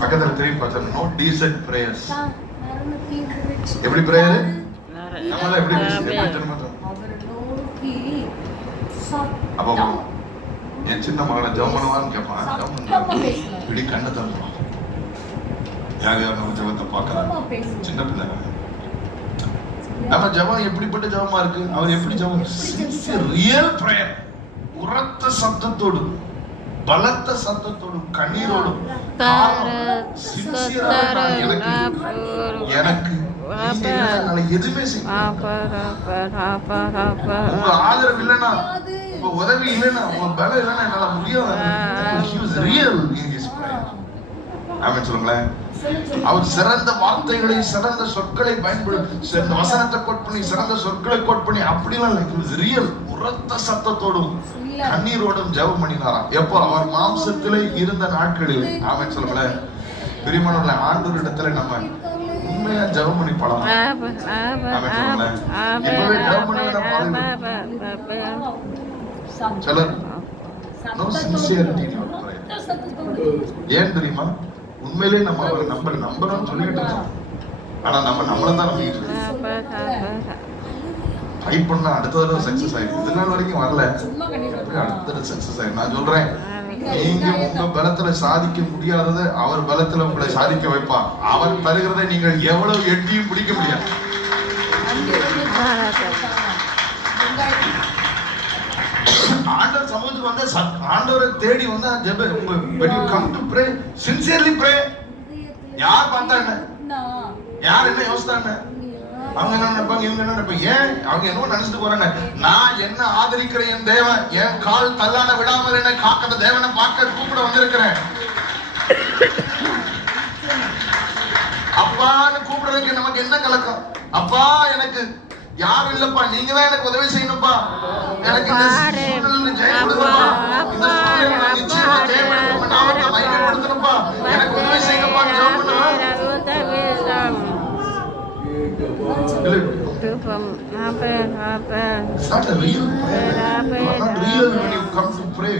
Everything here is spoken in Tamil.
பக்கத்துல திரும்பி பார்த்தா நோ டீசென்ட் பிரேயர்ஸ். எப்படி பிரேயர் நம்மள எப்படி அப்போ என் சின்ன மகளை ஜெபம் பண்ணுவான்னு கேட்பான். இப்படி கண்ணை தந்துடும். யார் யார் நம்ம ஜெபத்தை பார்க்கலாம். சின்ன பிள்ளை நம்ம ஜெபம் எப்படிப்பட்ட ஜெபமா இருக்கு. அவர் எப்படி ஜெபம் ரியல் பிரேயர், உரத்த சத்தத்தோடு பலத்த சத்தத்தோடு கண்ணீரோடும் எனக்கு எதுவுமே உங்க ஆதரவு இல்லைன்னா, உங்க உதவி இல்லைன்னா, உங்க பலம் இல்லைன்னா என்னால முடியாது. சொல்லுங்களேன். அவர் சிறந்த வார்த்தைகளை சிறந்த சொற்களை பயன்படுத்தி வசனத்தை கோட் பண்ணி சிறந்த சொற்களை கோட் பண்ணி அப்படிலாம் இல்லை. ரியல் உரத்த சத்தத்தோடும் கண்ணீரோடும் ஜெபம் பண்ணினாராம். எப்போ அவர் மாம்சத்திலே இருந்த நாட்களில். ஆமென் சொல்லுங்களேன். பிரியமானவர்களே, ஆண்டவரிடத்துல நம்ம உண்மையா ஜெபம் பண்ணி பழகணும். ஆமென் சொல்லுங்களேன். இப்பவே ஜெபம் பண்ணி சிலர் நோ சின்சியரிட்டி. ஏன் தெரியுமா? உண்மையிலே நம்ம அவரை நம்பணும்னு சொல்லிட்டு இருக்கோம். ஆனா நம்ம நம்மள தான் நம்பிட்டு இருக்கோம். ட்ரை பண்ணா அடுத்த தடவை சக்சஸ் ஆயிடும். இது நாள் வரைக்கும் வரல, அடுத்த தடவை சக்சஸ் ஆயிடும். நான் சொல்றேன், நீங்க உங்க பலத்துல சாதிக்க முடியாததை அவர் பலத்துல உங்களை சாதிக்க வைப்பார். அவர் தருகிறதை நீங்கள் எவ்வளவு எட்டியும் பிடிக்க முடியாது. ஆண்டவர் சமூகத்துக்கு வந்தா, ஆண்டவரை தேடி வந்தா ஜெப when you come to pray sincerely pray. யார் பார்த்தாங்க, யார் என்ன யோசித்தாங்க, அவங்க என்ன நினைப்பாங்க, இவங்க என்ன நினைப்பாங்க, ஏன் அவங்க என்ன நினைச்சிட்டு போறாங்க. நான் என்ன ஆதரிக்கிற என் தேவன் என் கால் தள்ளாட விடாமல் என்ன காக்கிற தேவனை பார்க்க கூப்பிட வந்திருக்கிறேன். அப்பான்னு கூப்பிடுறதுக்கு நமக்கு என்ன கலக்கம். அப்பா எனக்கு யாரும் இல்லப்பா, நீங்க தான் எனக்கு உதவி செய்யணும்ப்பா. எனக்கு இந்த சூழ்நிலை ஜெயம் கொடுங்கப்பா. இந்த சூழ்நிலை நிச்சயமா ஜெயம் கொடுங்க. நாமத்தை மகிமைப்படுத்தணும்ப்பா. எனக்கு உதவி செய்யுங்கப்பா. ஜெபம் பண்ணுங்க. It's not a real prayer. You are not real when you come to pray.